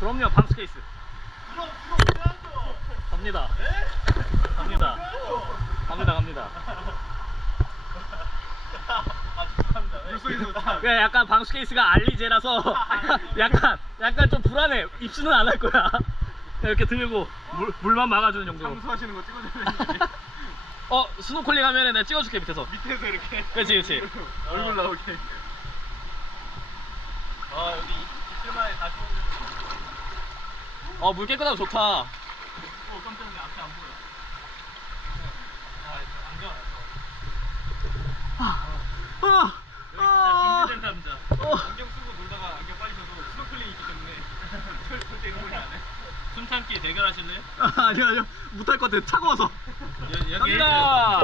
그럼요, 방수 케이스. 갑니다. 갑니다. 갑니다. 그냥 약간 방수 케이스가 알리제라서 약간 좀 불안해. 입수는 안 할 거야. 이렇게 들고 물만 막아주는 정도. 청소하시는 거 찍어주면 스노클링 하면은 내가 찍어줄게 밑에서. 밑에서 이렇게. 그렇지. 얼굴 나오게. 여기 이틀만에 다시 오는. 물 깨끗하고 좋다. 깜짝이야. 앞에 안 보여. 안경. 여기 진짜 준비된 남자. 안경 쓰고 놀다가 안경 빠지셔서 스노클링 있기 때문에 절대 이런 거안 해. 숨 참기 대결하실래요? 아니요. 못할 것 같아. 차가워서. 여기 갑니다.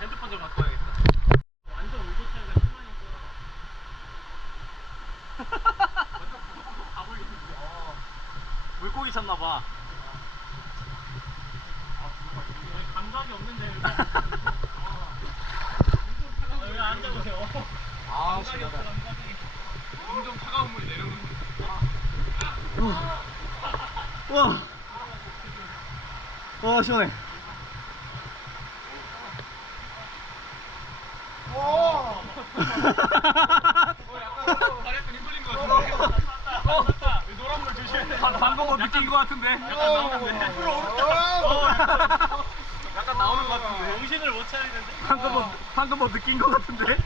핸드폰 좀 갖고 와야겠다. 완전 온도 차이가 심하니까. 물고기 찼나봐. 감각이 없는데. 여기 앉아보세요. 감각이 없어, 감각이. 점점 차가운 물이 내려오는. 와, 시원해. 약간 다리에서 힘들린 것 같은데. 노란물 조심해. 방금 느낀 것 같은데. 약간 나오는데. 약간 나오는 것 같은데. 정신을 못 차리는데. 방금 느낀 것 같은데.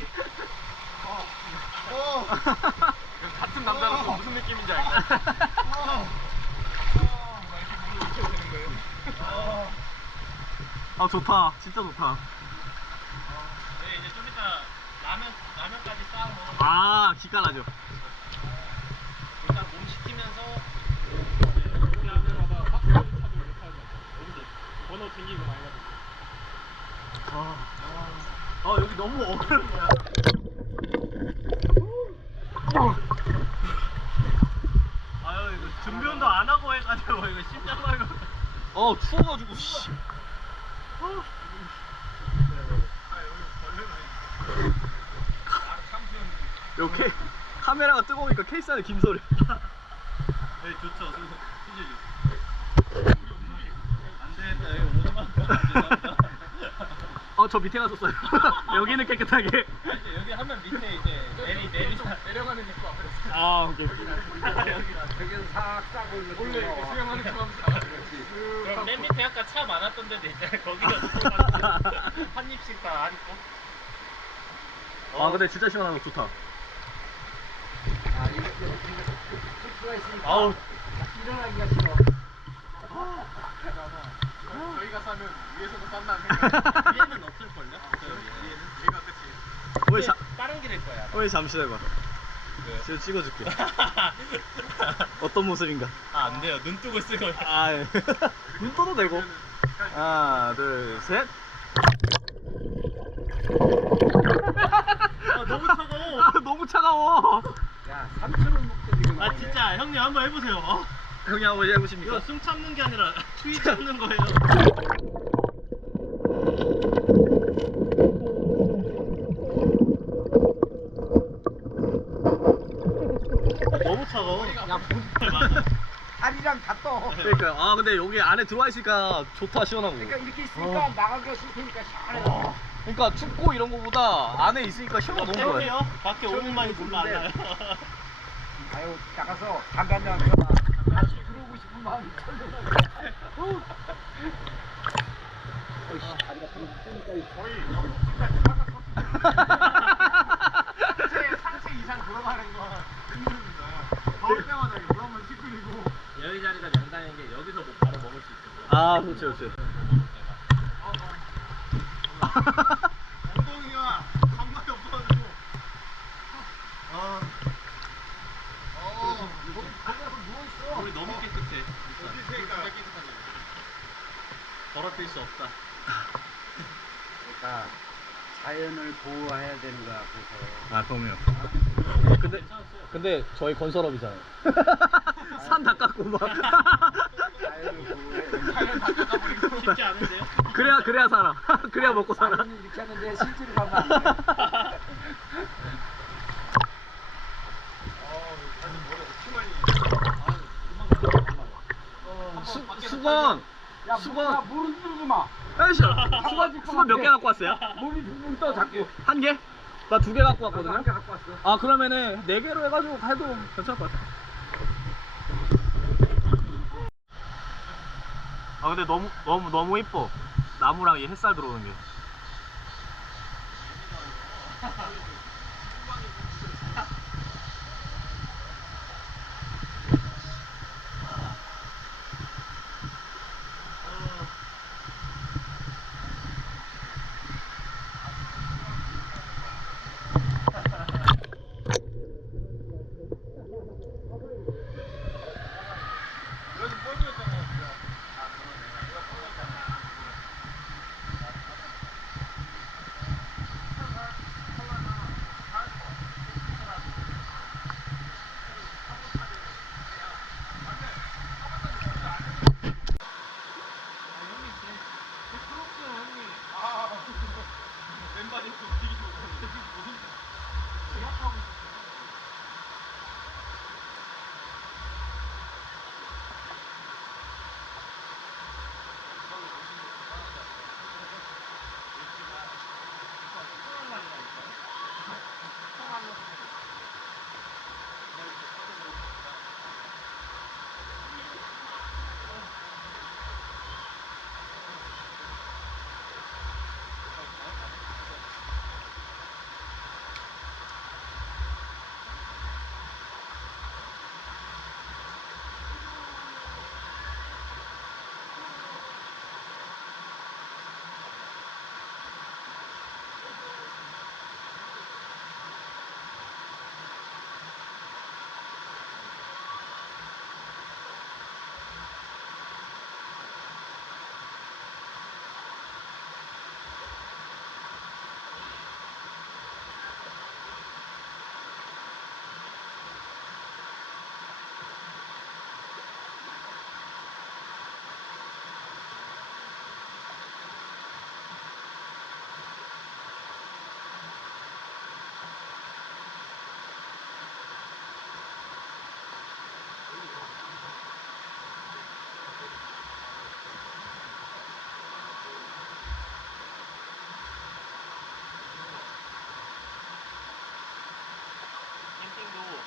같은 남자로서 무슨 느낌인지 알겠어. 좋다. 진짜 좋다. 네, 이제 좀 이따 라면까지 싸 먹어. 기가 나죠. 일단 몸 식히면서 여기 안에 봐봐. 박스 차도 이렇게 하는 거죠. 번호 챙긴 거 많이 가지고. 여기 너무 어려운 거야. 이거 준비 운동 안 하고 해가지고 이거 심장 말고. 추워가지고 씨. 이렇게 카메라가 뜨거우니까 케이스 안에 김소리. 네, 좋죠. 수지. 안 되겠다. 여기 오늘만. 저 밑에 갔었어요. 여기는 깨끗하게. 여기 하면 밑에 이제 내려가는 입구 앞에. 오케이. 저기서 싹 싸고 있는 원래 이렇게 수영하는 거 하면서 나가지. 그럼 맨 밑에 아까 차 많았던 데도 있잖아요. 거기가 한 입씩 다 하니까. 근데 진짜 시원하고 좋다. 이렇게 수가 있으니까 아우. 일어나기가 싫어. 저희가 싸면 위에서도 싼다는 생각. 위에는 없을걸요? 위에가 끝이. 다른 길일 거야. 왜 잠시 기다려봐. 네. 제가 찍어줄게. 어떤 모습인가? 안 돼요. 눈 뜨고 쓰고. 눈 떠도 되고. 하나, 둘, 셋. 너무 차가워. 너무 차가워. 야, 3,000원 먹던 지금. 진짜 형님 한번 해보세요. 형이 한번 해보십니까? 이거 숨 참는 게 아니라 추위 참는 거예요. 너무 차가워. 야, 다리랑 다 떠. 그러니까 근데 여기 안에 들어와 있으니까 좋다, 시원하고. 그러니까 이렇게 있으니까 나가기가 싫으니까 시원해. 그러니까 춥고 이런 거보다 안에 있으니까 시원하고 너무 좋아요. 때문에요? 밖에 5분만이 불러 안 나요. 아유, 나가서 담배 한잔 하다가 다시 들어오고 싶은 마음이 철렁하게. 다리가 뜨니까 거의 상체 이상 들어가는 거 힘듭니다. 더울 때마다 이거 물 한번 씻고. 여기 자리가 명당인 게 여기서 뭐 바로 먹을 수 있어요. 그렇지. 엉덩이가 감각이 없어가지고. 물이 너무 깨끗해. 더럽힐 수 없다. 그러니까 자연을 보호해야 되는 거야. 그래서 그럼요. 근데 저희 건설업이잖아요. 산 다 깎고 막. 쉽지 않은데요? 그래야 살아. 그래야 먹고 살아. 말로는 이렇게 하는데 실제로 가면 안 돼. 수건. 야, 수건. 물은 들지 마. 에이씨. 수건 몇 개 갖고 왔어요? 몸이 붕붕 떠 자꾸. 한 개? 나 2개 갖고 왔거든요. 한개 갖고 왔어. 아 그러면은 4개로 해가지고 해도 괜찮을 것 같아. 아 근데 너무 이뻐. 나무랑 이 햇살 들어오는 게.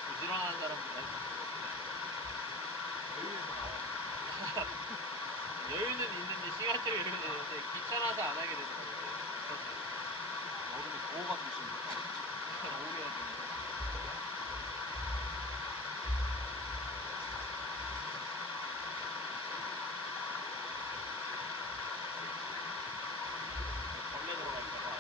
부지런한 사람보다 여유는 있는데 시간적으로 여유는 있는데 귀찮아서 안 하게 되는 거예요. 여름에 더워가 조심해. 겨울에 해야 되는 거. 벌레 들어갈까봐.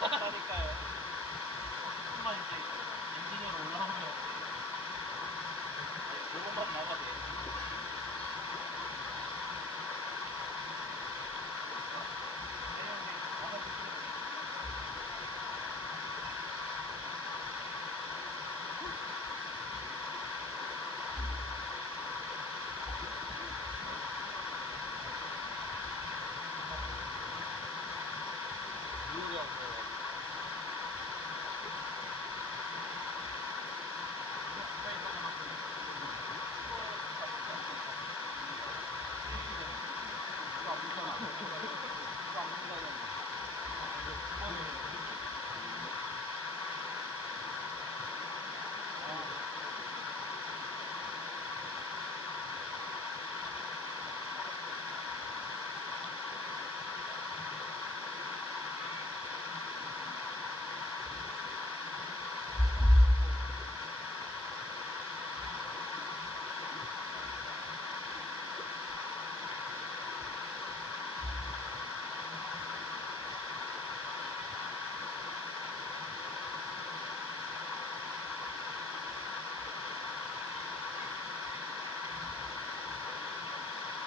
그러니까요. 조금만 이제 엔지니어로 올라오면 요것만 나가도 돼.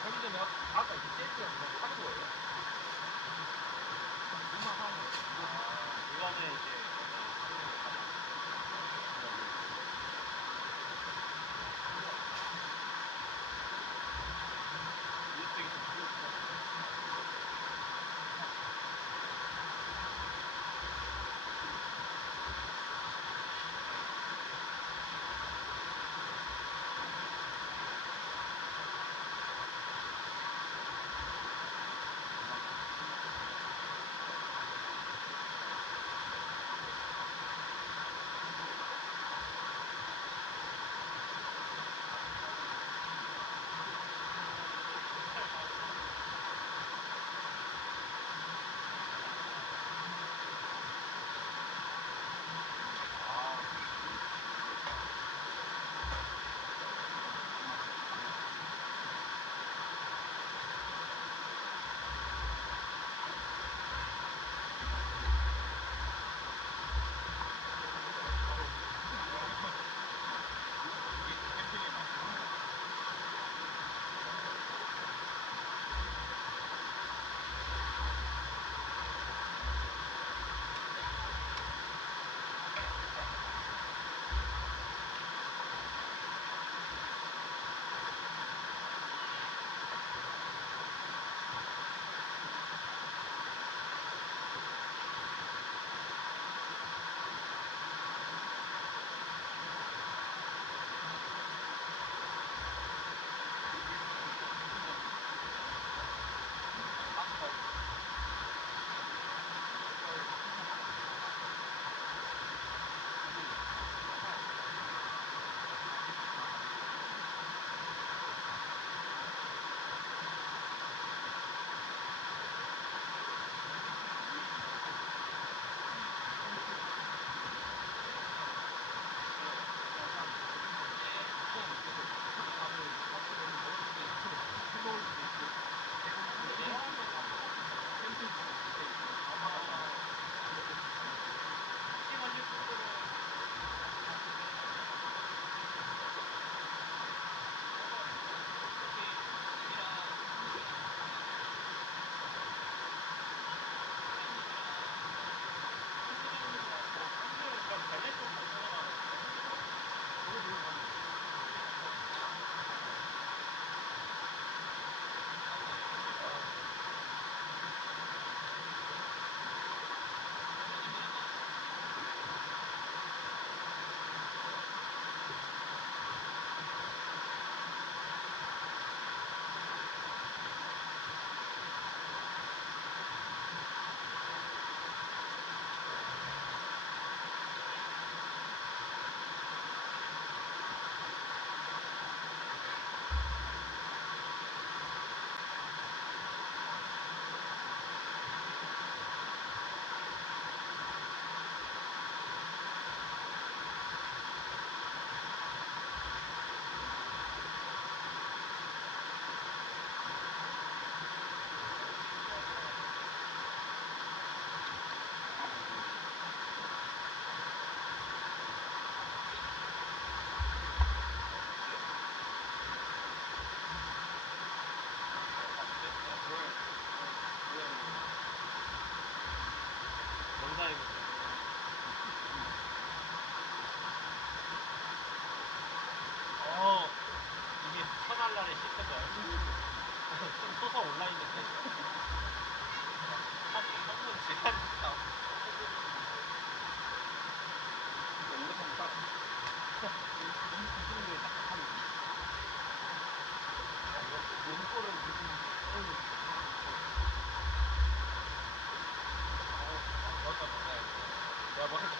편의점에 아까 이 세트를 그냥 사는 거예요? 이거는 이제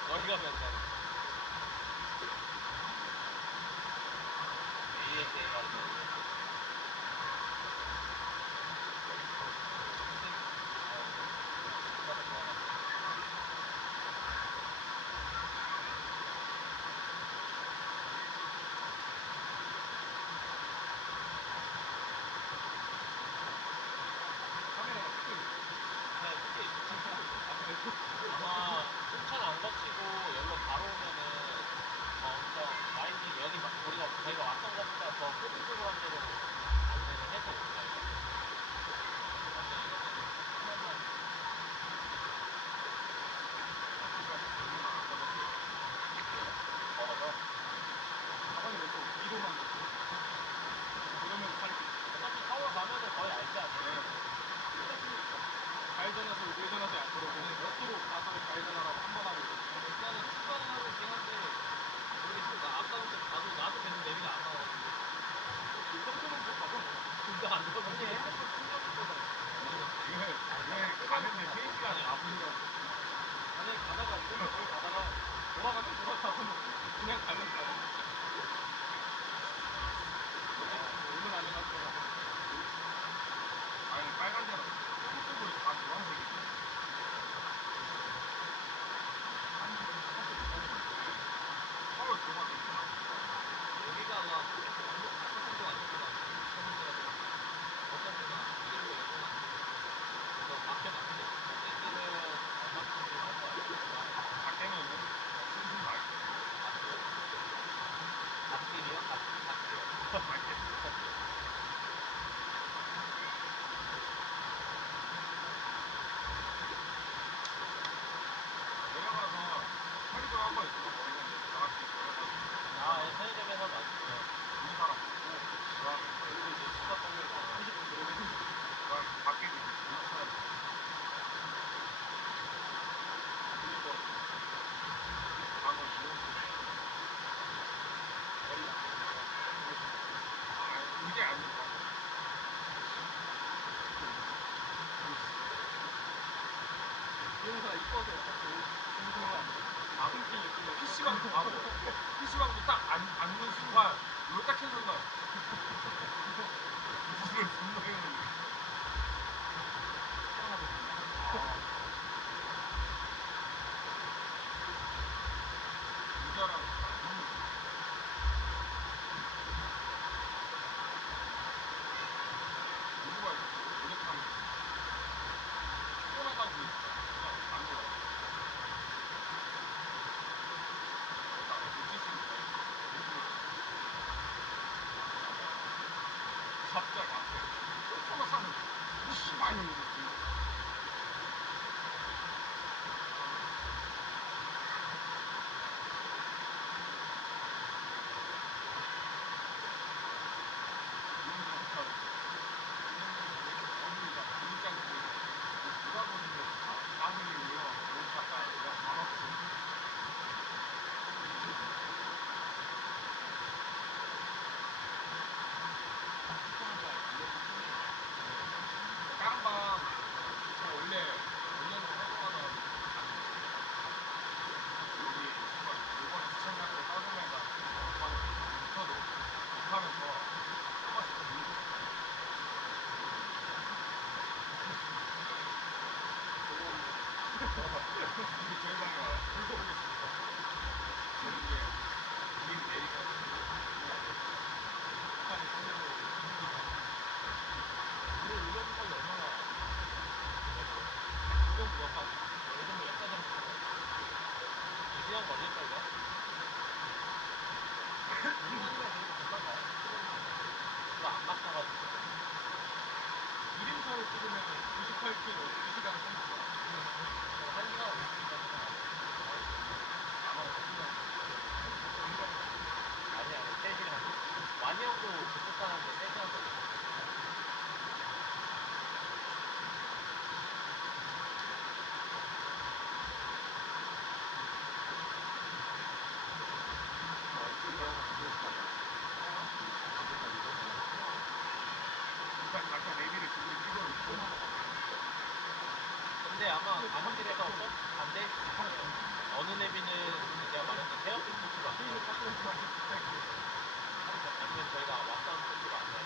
머리가 맨날 아마 춘천 안 거치고 여기로 바로 오면은 엄청 라인이 여기 막 저희가 왔던 것보다 더 꼬불꼬불한 데로 안내를 해서 올 거예요. 완전 이거는 하나만 걸어서 어차피 서울 가면은 거의 알지 않아요? 좌회전해서 우회전해서 앞으로 그냥 옆으로 가서 좌회전하라고 한 번 하고 일단은 추가는 하고 있긴 한데 모르겠어. 나 아까부터 나도 계속 내비가 안 나와가지고 이 정도는 못 가봐. 진짜 안 좋아. 근데 핸드폰 충전기 꽂아. 왜 가는데 3시간이 아프니까 아니 가다가 이런데 거기 가다가 돌아가면 돌아가서 그냥 가면 가고 오늘 안에 갔더라. 아니 빨간 데는 꼬불꼬불 다 노란색이지. 서울 들어가서 있구나. 여기가 막 완전 가까운 아니구나. 어떤 데가 이길로 있구나. 그래서 밖에 막히게 밖에는 안 막히게 할 거야. 밖에는 무슨 말? 갓길이요? 갓길. 내려가서 편의점 한번 있으면 모르겠는데 나한테 걸어가지고 아, 편의점에서 맛있어요. 우리 사람 보고 그다음에 그리고 이제 수다 떨면서 30분 들어오면 그다음에 밖에 이제 부딪혀야 돼. 그리고 방을 이용해. 그게 아니고 이용사가 이뻐서 PC방도 가고 PC방도 딱 앉는 순간 이걸 딱 켜는 순간 무슨 존나 해오는 유자랑 누구가 오랫동안 피곤하다고 그냥 안 들어. 갑자기 나한테 초코만 샀는데 씨발 이러고 다른 방 저 원래 원래는 활동하다가 여기 이번에 시청자들 따뜻하니까 못하도 못하면서 한 번씩 더 밀고 이게 저희 방에 와요. 불러보겠습니다. 이게 길 내리가지고 북한이 상대로 우리 의견까지 얼마나 이건 무엇까? 예전에 몇 가정 2시간 걸릴걸요? 2시간이면 그래도 금방 가요. 이거 안 막혀가지고. 1인차로 찍으면 98km 2시간 30분. 1시간 50분까지는 아마 2시간. 아니 3시간. 많이 형도 급속하는데 3시간 걸려. 있는데 어느 내비는 내가 말했던 태엽빛 코스로 안 가요. 아니면 저희가 왔던 코스로 안 가요.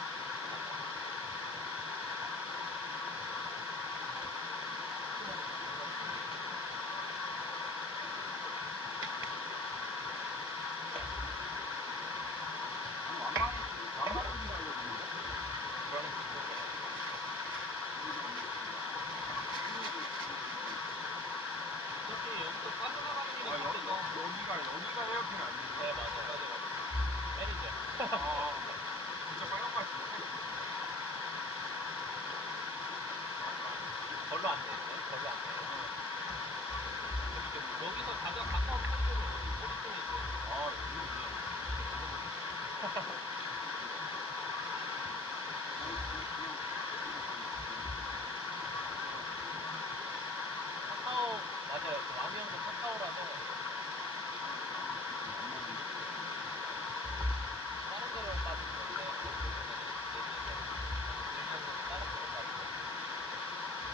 그러는 거예요. 어차피 여기서 빠져나가는 길이 있어서 여기가 헤어핀 아니에요? 네 맞아요. 매니저. 진짜 빨간 맛이 별로 안 되는데? 별로 안 돼요. 여기서 가장 가까운 편도는 어디 쪽에 있어요? 카카오 맞아요. 그 왕형도 카카오라서 다른 데로 빠진 건데 내년은 다른 데로 빠진 거.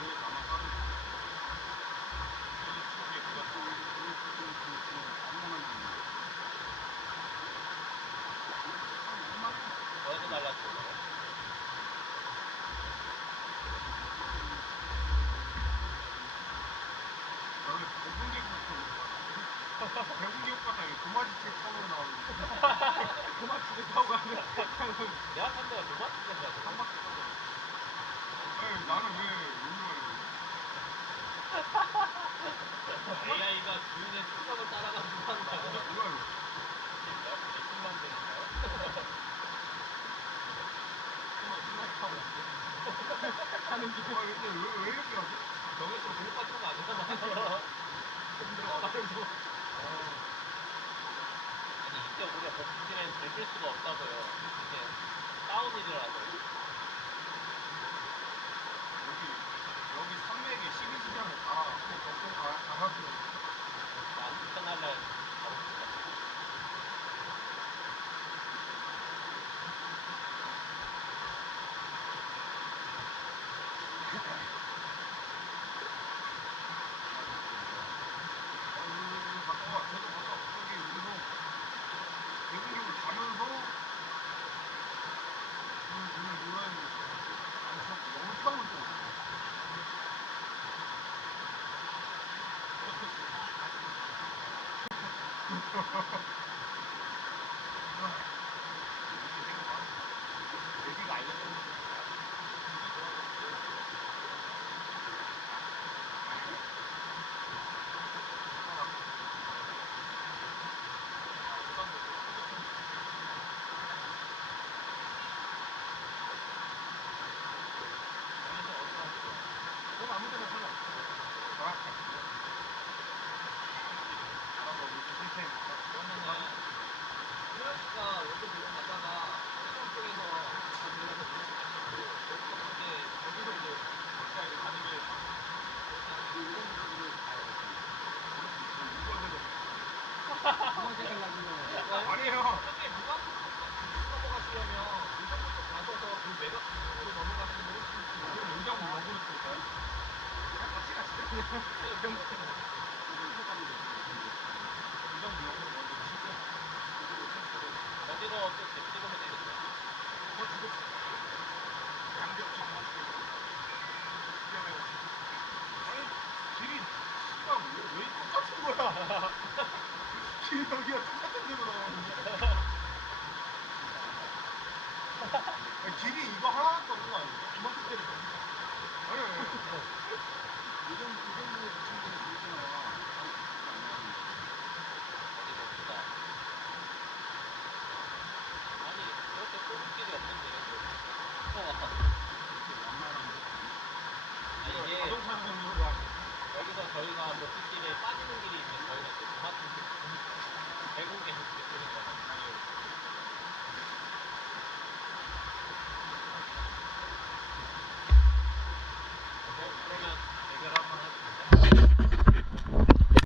여기 가만 따로 여기 쪽에 그거 어디 달라지는 여기 배군계국 같다. 이게 도마지집 처음으로 나오는 도마지집 타고 가는 내가 탄 데가 두 번째 데가 한 바퀴 나는 왜 여기로 가는 AI가 주인의 특성을 따라가지고 하는 거야. 뭐야 이거 예쁜 만드는가요? 하는 게 근데 왜 이렇게 하지? 저기서 못 같은 거 아니잖아. 들어가 말고. 아니 이때 우리가 복수팀엔 들릴 수가 없다고요. 이게 다운힐이라서. 여기 산맥에 시민시장을 갈아서 나 입장할 날 가고 싶다. 저도 봤어. 저기 우리도 대구역을 가면서 오늘 놀아야 돼. 너무 땀을 또. 여기가 알려주는 거야. 넌 아무 데나 상관없어. 알아서 우리 시스템. 그러면은 호연 씨가 여기 물론 갔다가 해성 쪽에서 내려서 물론 가시고 이제 거기서 이제 이제 가는 게 아니에요. 형님 무각 넘어가시려면 의정부 쪽 가셔서 그 매각 쪽으로 넘어가시는 게 훨씬 의정부 역으로 쓸까요? 같이 가시죠. 의정부 역으로 먼저 치고 어디로 또 찍으면 되겠죠. 양벽 좀 맞추고 아니 길이 씨가 왜 똑같은 거야? 길이 여기가 똑같은 데로